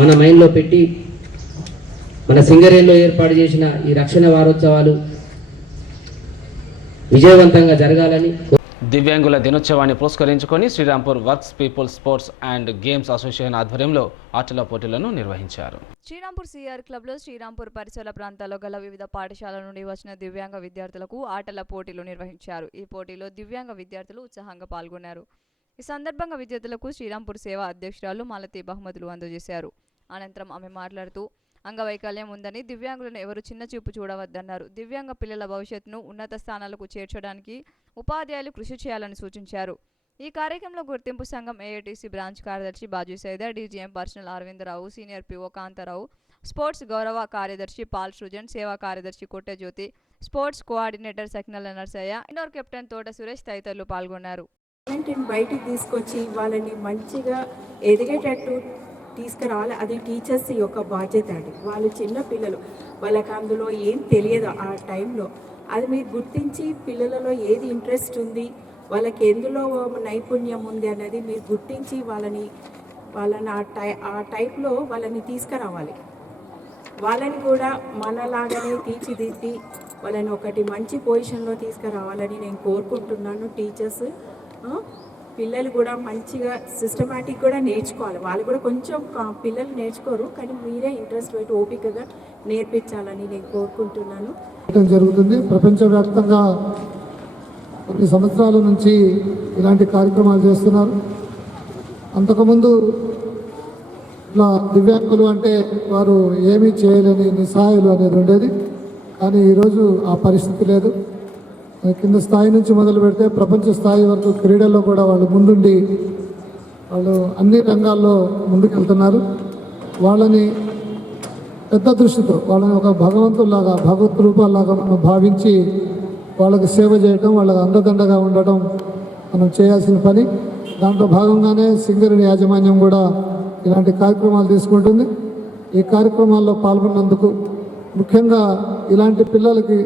మన మైండ్లో పెట్టి మన సింగరేణిలో ఏర్పాటు చేసిన ఈ రక్షణ వారోత్సవాలు విజయవంతంగా జరగాలని. దివ్యాంగుల దినోత్సవాన్ని పురస్కరించుకొని Srirampur works people sports and games association ఆధ్వర్యంలో ఆటల పోటీలను నిర్వహించారు. శ్రీరాంపూర్ CR క్లబ్లో శ్రీరాంపూర్ పరిసర ప్రాంతాల్లో గల వివిధ పాఠశాలల నుండి వచ్చిన దివ్యాంగ విద్యార్థులకు ఆటల పోటీలు నిర్వహించారు. ఈ పోటీలో దివ్యాంగ విద్యార్థులు ఉత్సాహంగా పాల్గొన్నారు. ఈ సందర్భంగా విద్యార్థులకు శ్రీరాంపూర్ సేవా అధ్యక్షురాలు మాలతి బహుమతులు అందజేశారు. అనంతరం ఆమె మాట్లాడుతూ అంగవైకల్యం ఉందని దివ్యాంగులను ఎవరు చిన్న చూపు చూడవద్దన్నారు. దివ్యాంగ పిల్లల భవిష్యత్తును ఉన్నత స్థానాలకు చేర్చడానికి ఉపాధ్యాయులు కృషి చేయాలని సూచించారు. ఈ కార్యక్రమంలో గుర్తింపు సంఘం AITC బ్రాంచ్ కార్యదర్శి Baji Saida, DGM personnel Aravindarao, senior PO Kantharao, sports గౌరవ కార్యదర్శి పాల్ సృజన్, సేవా కార్యదర్శి Kottejyothi, sports coordinator Sakinala Narsaiah, indoor captain Thota Suresh తదితరులు పాల్గొన్నారు. బయటికి తీసుకొచ్చి వాళ్ళని మంచిగా ఎదిగేటట్టు తీసుకురావాలి. అది టీచర్స్ యొక్క బాధ్యత అండి. వాళ్ళు చిన్న పిల్లలు, వాళ్ళకి అందులో ఏం తెలియదు ఆ టైంలో. అది మీరు గుర్తించి పిల్లలలో ఏది ఇంట్రెస్ట్ ఉంది, వాళ్ళకి ఎందులో నైపుణ్యం ఉంది అనేది మీరు గుర్తించి వాళ్ళని ఆ టైప్లో వాళ్ళని తీసుకురావాలి. వాళ్ళని కూడా మనలాగానే తీర్చిదిద్ది వాళ్ళని ఒకటి మంచి పొజిషన్లో తీసుకురావాలని నేను కోరుకుంటున్నాను. టీచర్స్ పిల్లలు కూడా మంచిగా సిస్టమేటిక్ కూడా నేర్చుకోవాలి. వాళ్ళు కూడా కొంచెం పిల్లలు నేర్చుకోరు, కానీ మీరే ఇంట్రెస్ట్ పెట్టి ఓపికగా నేర్పించాలని నేను కోరుకుంటున్నాను. జరుగుతుంది. ప్రపంచవ్యాప్తంగా కొన్ని సంవత్సరాల నుంచి ఇలాంటి కార్యక్రమాలు చేస్తున్నారు. అంతకుముందు ఇట్లా దివ్యాంగులు అంటే వారు ఏమీ చేయలేని నిస్సహాయులు అనేది ఉండేది. కానీ ఈరోజు ఆ పరిస్థితి లేదు. కింద స్థాయి నుంచి మొదలు పెడితే ప్రపంచ స్థాయి వరకు క్రీడల్లో కూడా వాళ్ళు ముందుండి వాళ్ళు అన్ని రంగాల్లో ముందుకెళ్తున్నారు. వాళ్ళని పెద్ద దృష్టితో వాళ్ళని ఒక భగవంతుల్లాగా, భగవత్ రూపాల్లాగా మనం భావించి వాళ్ళకి సేవ చేయడం, వాళ్ళకి అండదండగా ఉండటం మనం చేయాల్సిన పని. దాంట్లో భాగంగానే సింగరేణి యాజమాన్యం కూడా ఇలాంటి కార్యక్రమాలు తీసుకుంటుంది. ఈ కార్యక్రమాల్లో పాల్గొన్నందుకు, ముఖ్యంగా ఇలాంటి పిల్లలకి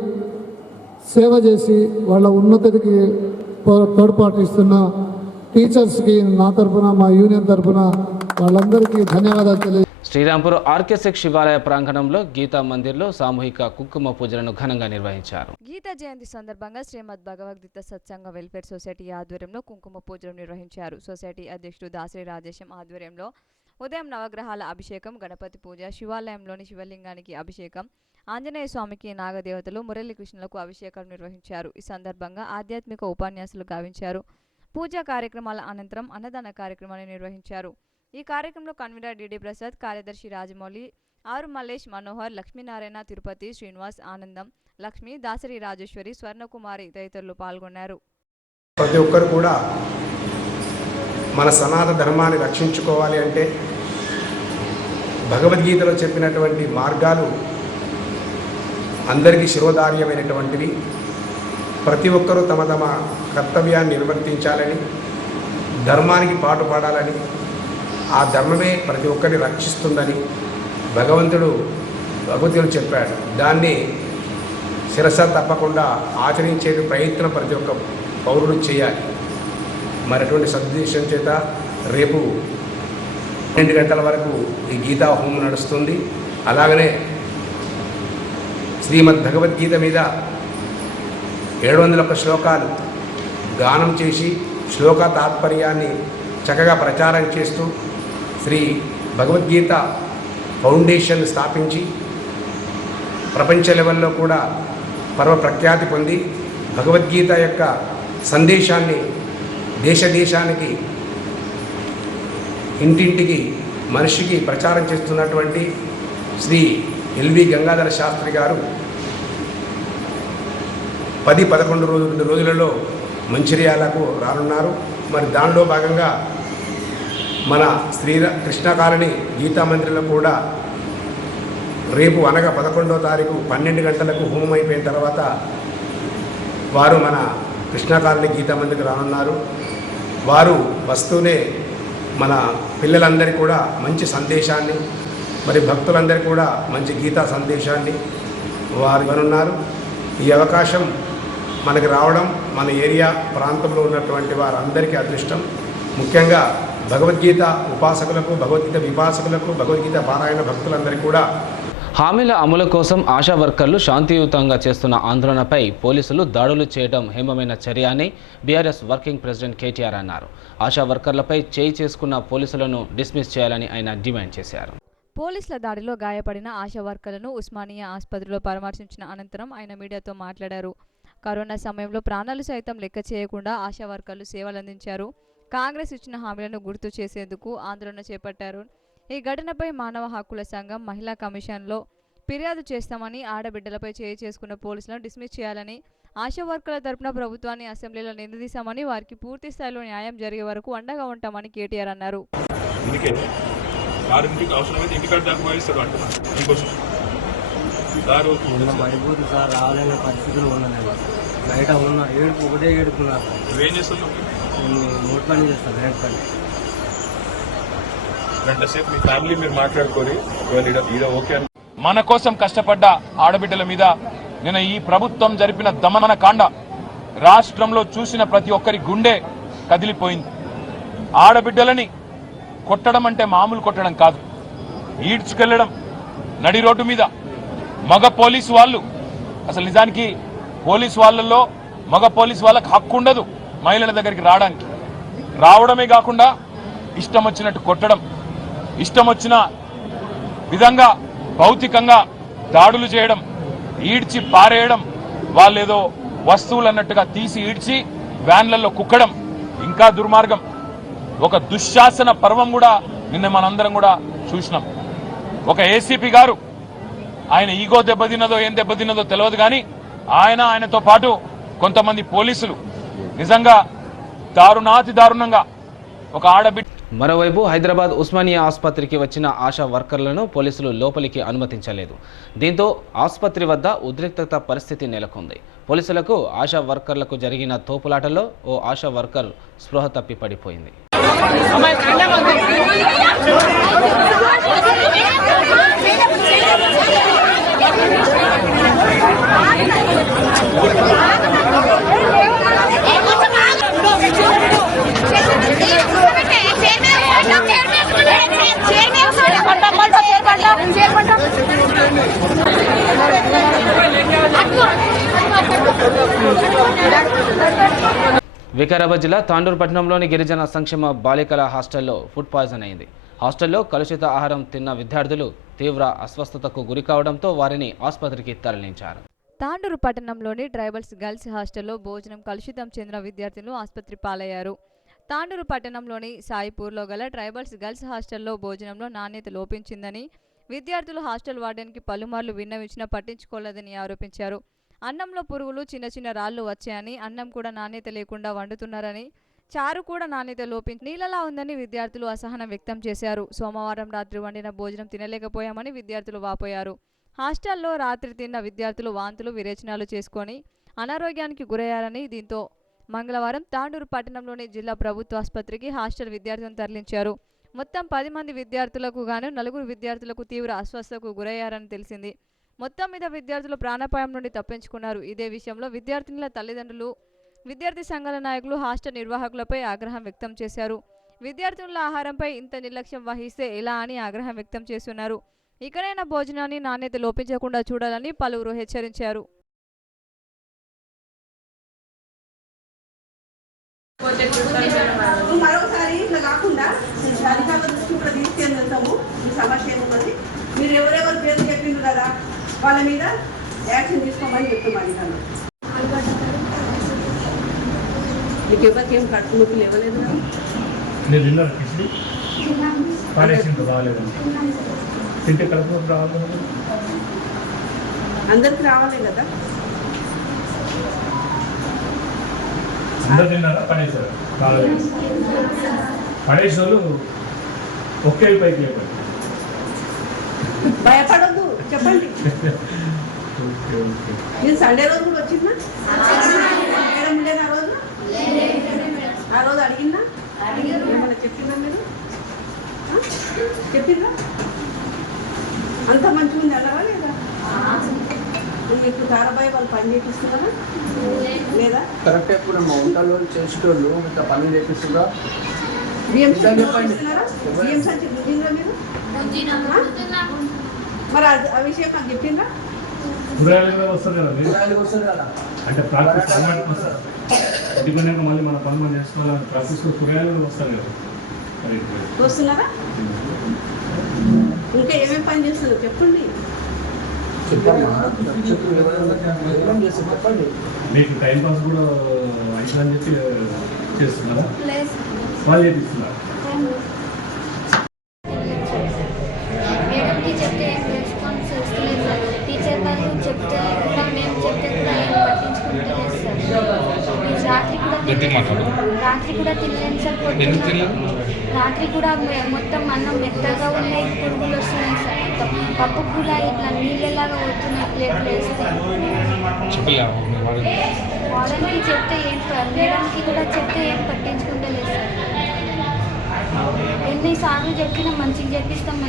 సేవ చేసి వాళ్ళ ఉన్నతికి తోడ్పాటు ఇస్తున్న టీచర్స్కి నా తరఫున, మా యూనియన్ తరఫున వాళ్ళందరికీ ధన్యవాదాలు తెలియజేస్తున్నాను. శ్రీరాంపూర్ ఆర్కేసెక్ శివాలయ ప్రాంగణంలో గీతా మందిర్లో సామూహిక కుంకుమ పూజలను ఘనంగా నిర్వహించారు. గీతా జయంతి సందర్భంగా శ్రీమద్ భగవద్గీత సత్సంగ వెల్ఫేర్ సొసైటీ ఆధ్వర్యంలో కుంకుమ పూజలు నిర్వహించారు. సొసైటీ అధ్యక్షుడు దాసరి రాజేశం ఆధ్వర్యంలో ఉదయం నవగ్రహాల అభిషేకం, గణపతి పూజ, శివాలయంలోని శివలింగానికి అభిషేకం, ఆంజనేయ స్వామికి, నాగదేవతలు, మురళీకృష్ణులకు అభిషేకాలు నిర్వహించారు. ఈ సందర్భంగా ఆధ్యాత్మిక ఉపన్యాసాలు గావించారు. పూజా కార్యక్రమాల అనంతరం అన్నదాన కార్యక్రమాన్ని నిర్వహించారు. ఈ కార్యక్రమంలో కన్వీనర్ డిడి ప్రసాద్, కార్యదర్శి రాజమౌళి, ఆరు మల్లేష్, మనోహర్, లక్ష్మీనారాయణ, తిరుపతి, శ్రీనివాస్, ఆనందం, లక్ష్మి, దాసరి రాజేశ్వరి, స్వర్ణకుమారి తదితరులు పాల్గొన్నారు. ప్రతి ఒక్కరు కూడా మన సనాతన ధర్మాన్ని రక్షించుకోవాలి అంటే భగవద్గీతలో చెప్పినటువంటి మార్గాలు అందరికీ శిరోధార్యమైనటువంటివి. ప్రతి ఒక్కరూ తమ తమ కర్తవ్యాన్ని నిర్వర్తించాలని, ధర్మానికి పాటుపడాలని, ఆ ధర్మమే ప్రతి ఒక్కరిని రక్షిస్తుందని భగవంతుడు చెప్పాడు. దాన్ని శిరస తప్పకుండా ఆచరించే ప్రయత్నం ప్రతి ఒక్క పౌరుడు చేయాలి. మరి అటువంటి సదుద్దేశం చేత రేపు 2 గంటల వరకు ఈ గీతా హోమం నడుస్తుంది. అలాగనే శ్రీమద్ భగవద్గీత మీద 701 శ్లోకాలు గానం చేసి శ్లోక తాత్పర్యాన్ని చక్కగా ప్రచారం చేస్తూ శ్రీ భగవద్గీత ఫౌండేషన్ స్థాపించి ప్రపంచ లెవెల్లో కూడా పరమ ప్రఖ్యాతి పొంది భగవద్గీత యొక్క సందేశాన్ని దేశానికి, ఇంటింటికి, మనిషికి ప్రచారం చేస్తున్నటువంటి శ్రీ ఎల్వి గంగాధర శాస్త్రి గారు 10-11 రోజులలో మంచిర్యాలకు రానున్నారు. మరి దానిలో భాగంగా మన కృష్ణకాలనీ గీతా మందిరంలో కూడా రేపు అనగా 11వ తారీఖు 12 గంటలకు హోమం అయిపోయిన తర్వాత వారు మన కృష్ణకాలనీ గీతా మందిరికి రానున్నారు. వారు వస్తూనే మన పిల్లలందరికీ కూడా మంచి సందేశాన్ని, మరి భక్తులందరికీ కూడా మంచి గీతా సందేశాన్ని వారు ఇవ్వనున్నారు. ఈ అవకాశం మనకి రావడం మన ఏరియా ప్రాంతంలో ఉన్నటువంటి వారందరికీ అదృష్టం. ముఖ్యంగా భగవద్గీత ఉపాసకులకు, భగవద్గీత విపాసకులకు, భగవద్గీత పారాయణ భక్తులందరికీ కూడా హామీల అమలు కోసం ఆశా వర్కర్లు శాంతియుతంగా చేస్తున్న ఆందోళనపై పోలీసులు దాడులు చేయడం హేమమైన చర్య అని బీఆర్ఎస్ వర్కింగ్ ప్రెసిడెంట్ కేటీఆర్ అన్నారు. ఆశా వర్కర్లపై చేయి చేసుకున్న పోలీసులను డిస్మిస్ చేయాలని ఆయన డిమాండ్ చేశారు. పోలీసుల దాడిలో గాయపడిన ఆశా వర్కర్లను ఉస్మానియా ఆసుపత్రిలో పరామర్శించిన అనంతరం ఆయన మీడియాతో మాట్లాడారు. కరోనా సమయంలో ప్రాణాలు సైతం లెక్క చేయకుండా ఆశా వర్కర్లు సేవలందించారు. కాంగ్రెస్ ఇచ్చిన హామీలను గుర్తు చేసేందుకు ఆందోళన చేపట్టారు. ఈ ఘటనపై మానవ హక్కుల సంఘం మహిళా కమిషన్లో ఫిర్యాదు చేస్తామని, ఆడబిడ్డలపై చేయి చేసుకున్న పోలీసులను డిస్మిస్ చేయాలని, ఆశా వర్కర్ల తరపున ప్రభుత్వాన్ని అసెంబ్లీలో నిలదీశామని, వారికి పూర్తి స్థాయిలో న్యాయం జరిగే వరకు అండగా ఉంటామని కేటీఆర్ అన్నారు. రావాలనే పరిస్థితులు ఉన్నాయి. బయట ఉన్న ఒకటే ఏడుపున్నారు. నోట్ పని చేస్తారు, గ్రేట్ పని. గంట సేపు మీ ఫ్యామిలీ మీరు మాట్లాడుకోరి ఈడ ఓకే. మన కోసం కష్టపడ్డ ఆడబిడ్డల మీద నిన్న ఈ ప్రభుత్వం జరిపిన దమన కాండ రాష్ట్రంలో చూసిన ప్రతి ఒక్కరి గుండె కదిలిపోయింది. ఆడబిడ్డలని కొట్టడం అంటే మామూలు కొట్టడం కాదు, ఈడ్చుకెళ్లడం నడి రోడ్డు మీద. మగ పోలీసు వాళ్ళు అసలు నిజానికి పోలీసు వాళ్ళల్లో మగ పోలీసు వాళ్ళకి హక్కు ఉండదు మహిళల దగ్గరికి రావడానికి. రావడమే కాకుండా ఇష్టం వచ్చినట్టు కొట్టడం, ఇష్టం వచ్చిన విధంగా భౌతికంగా దాడులు చేయడం, ఈడ్చి పారేయడం, వాళ్ళేదో వస్తువులు అన్నట్టుగా తీసి ఈడ్చి వ్యాన్లలో కుక్కడం ఇంకా దుర్మార్గం. ఒక దుశ్శాసన పర్వం కూడా నిన్న మనందరం కూడా చూసినాం. ఒక ఏసీపీ గారు ఆయన ఈగో దెబ్బతిన్నదో ఏం దెబ్బతిన్నదో తెలియదు కానీ ఆయనతో పాటు కొంతమంది పోలీసులు నిజంగా దారుణాతి దారుణంగా ఒక ఆడబిడ్డ. మరోవైపు హైదరాబాద్ ఉస్మానియా ఆసుపత్రికి వచ్చిన ఆశా వర్కర్లను పోలీసులు లోపలికి అనుమతించలేదు. దీంతో ఆసుపత్రి వద్ద ఉద్రిక్తత పరిస్థితి నెలకొంది. పోలీసులకు ఆశా వర్కర్లకు జరిగిన తోపులాటలో ఓ ఆశా వర్కర్ స్పృహ తప్పి పడిపోయింది. వికారాబాద్ జిల్లా తాండూరు పట్టణంలోని గిరిజన సంక్షేమ బాలికల హాస్టల్లో ఫుడ్ పాయిజన్ అయింది. హాస్టల్లో కలుషిత ఆహారం తిన్న విద్యార్థులు తీవ్ర అస్వస్థతకు గురి కావడంతో వారిని ఆసుపత్రికి తరలించారు. తాండూరు పట్టణంలోని ట్రైబల్స్ గర్ల్స్ హాస్టల్లో భోజనం కలుషితం చెందిన విద్యార్థులు ఆసుపత్రి పాలయ్యారు. తాండూరు పట్టణంలోని సాయిపూర్లో గల ట్రైబల్స్ గర్ల్స్ హాస్టల్లో భోజనంలో నాణ్యత లోపించిందని విద్యార్థులు హాస్టల్ వార్డెన్కి పలుమార్లు విన్నవించినా పట్టించుకోలేదని ఆరోపించారు. అన్నంలో పురుగులు, చిన్న చిన్న రాళ్లు వచ్చాయని, అన్నం కూడా నాణ్యత లేకుండా వండుతున్నారని, చారు కూడా నాణ్యత లోపించి నీళ్ళలా ఉందని విద్యార్థులు అసహనం వ్యక్తం చేశారు. సోమవారం రాత్రి వండిన భోజనం తినలేకపోయామని విద్యార్థులు వాపోయారు. హాస్టల్లో రాత్రి తిన్న విద్యార్థులు వాంతులు, విరేచనాలు చేసుకొని అనారోగ్యానికి గురయ్యారని, దీంతో మంగళవారం తాండూరు పట్టణంలోని జిల్లా ప్రభుత్వ ఆసుపత్రికి హాస్టల్ విద్యార్థులను తరలించారు. మొత్తం 10 మంది విద్యార్థులకు గాను 4 విద్యార్థులకు తీవ్ర అస్వస్థతకు గురయ్యారని తెలిసింది. మొత్తం మీద విద్యార్థులు ప్రాణాపాయం నుండి తప్పించుకున్నారు. ఇదే విషయంలో విద్యార్థినుల తల్లిదండ్రులు, విద్యార్థి సంఘాల నాయకులు హాస్టల్ నిర్వాహకులపై ఆగ్రహం వ్యక్తం చేశారు. విద్యార్థినుల ఆహారంపై ఇంత నిర్లక్ష్యం వహిస్తే ఎలా అని ఆగ్రహం వ్యక్తం చేస్తున్నారు. ఇకనైనా భోజనాన్ని నాణ్యత లోపించకుండా చూడాలని పలువురు హెచ్చరించారు. మరొకసారి ఇట్లా కాకుండా అధికారుల దృష్టి కూడా తీసుకెళ్తాము. ఈ సమస్య ఉన్నది, మీరు ఎవరెవరు పేరు చెప్పిండ్రు కదా వాళ్ళ మీద యాక్షన్ తీసుకోమని చెప్తాం. అధికారులు మీకు ఎవరికి ఏం కడుపు నొప్పులు ఇవ్వలేదు కదా? అందరికి రావాలి కదా? పడేసారు ఒకే పైకి లేపండి, భయపడద్దు, చెప్పండి. నేను సండే రోజు కూడా వచ్చిందా? మేడం ఉండేది ఆ రోజు? ఆ రోజు అడిగిందా? ఏమన్నా చెప్పిందా? మీరు చెప్పిందా? అంత మంచిగా ఉంది అలా లేదా? మీకు తారాబాయి వాళ్ళు పని చేపిస్తున్నారా లేదా? కరెక్ట్. ఇప్పుడు మా వంటలు చేసేటోళ్ళు ఇంకా పని చేపిస్తున్నా. మరి ఆ విషయం నాకు చెప్పిందా? అంటే ప్రాక్టీస్ మళ్ళీ మన పని మనం చేసుకోవాలి. ప్రాక్టీస్ కూరగాయలు వస్తారు కదా, వస్తున్నారా? ఇంకా ఏమేమి పని చేస్తున్నారు చెప్పండి. మీకు టైం పాస్ కూడా అయిపోయిందని చెప్పి చేస్తున్నారా? వాళ్ళు చేపిస్తున్నారు. రాత్రి కూడా తినలేము సార్. రాత్రి కూడా మొత్తం అన్నం మెత్తగా ఉన్నాయి, పురుగులు వస్తున్నాయి సార్. పప్పు కూడా ఇట్లా నీళ్ళలాగా వస్తున్నాయి ప్లేట్లు వేస్తే. వారానికి చెప్తే ఏం, మేడంకి కూడా చెప్తే ఏం పట్టించుకుంటలేదు సార్. ఎన్నిసార్లు చెప్పినా మంచిగా చెప్పిస్తా అంటే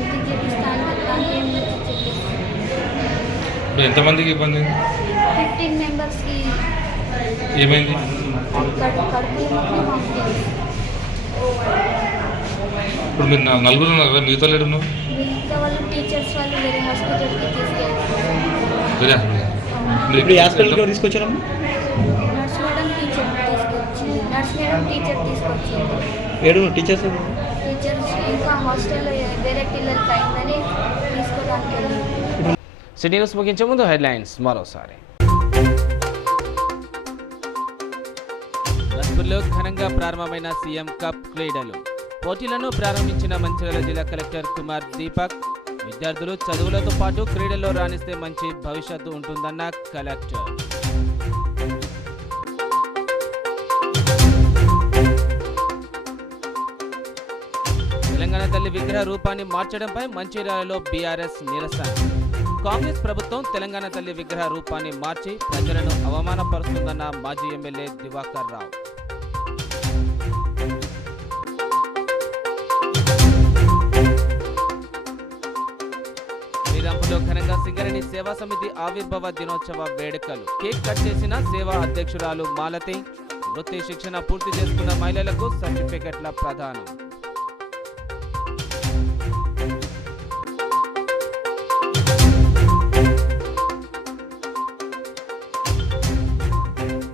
దానికి ఏం చెప్పిస్తాం. ఎంతమందికి ఇబ్బంది? 15 మెంబర్స్కి ఏమైంది? కడుపులో నొప్పి పంపుతుంది. ఇప్పుడు మీరు నలుగురు ఉన్నారు కదా, మిగతా లేడు? మిగతా వాళ్ళు టీచర్స్ వాళ్ళు వేరే హాస్పిటల్కి తీసుకెళ్తారు. ఇప్పుడు హాస్పిటల్కి తీసుకొచ్చారమ్మా? నర్స్ మేడం టీచర్ తీసుకొచ్చింది. ఏడు టీచర్స్ ఇంకా హాస్టల్లో వేరే పిల్లలకి అయిందని తీసుకోవడానికి వెళ్ళింది. సిటీ న్యూస్ ముగించే ముందు హెడ్లైన్స్ మరోసారి. నస్పూర్లో ఘనంగా ప్రారంభమైన సీఎం కప్ క్రీడలు. పోటీలను ప్రారంభించిన మంచిర్యాల జిల్లా కలెక్టర్ కుమార్ దీపక్. విద్యార్థులు చదువులతో పాటు క్రీడల్లో రాణిస్తే మంచి భవిష్యత్తు ఉంటుందన్న కలెక్టర్. తెలంగాణ తల్లి విగ్రహ రూపాన్ని మార్చడంపై మంచిర్యాలలో బీఆర్ఎస్ నిరసన. కాంగ్రెస్ ప్రభుత్వం తెలంగాణ తల్లి విగ్రహ రూపాన్ని మార్చి ప్రజలను అవమానపరుస్తుందన్న మాజీ ఎమ్మెల్యే దివాకర్ రావు. శ్రీరాంపూర్లో ఘనంగా సింగరేణి సేవా సమితి ఆవిర్భావ దినోత్సవ వేడుకలు. కేక్ కట్ చేసిన సేవా అధ్యక్షురాలు మాలతి. వృత్తి శిక్షణ పూర్తి చేసుకున్న మహిళలకు సర్టిఫికెట్ల ప్రదానం.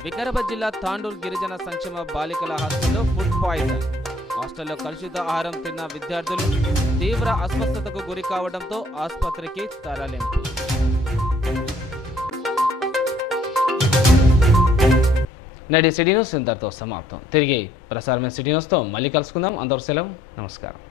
వికారాబాద్ జిల్లా తాండూర్ గిరిజన సంక్షేమ బాలికల హాస్టల్లో ఫుడ్ పాయిజన్. హాస్టల్లో కలుషిత ఆహారం తిన్న విద్యార్థులు తీవ్ర అస్వస్థతకు గురి కావడంతో ఆసుపత్రికి తరలింపు. నేటి సిటీ న్యూస్ ఇంతటితో సమాప్తం. తిరిగి ప్రసారమైన సిటీ న్యూస్తో మళ్ళీ కలుసుకుందాం. అందరూ సెలవు. నమస్కారం.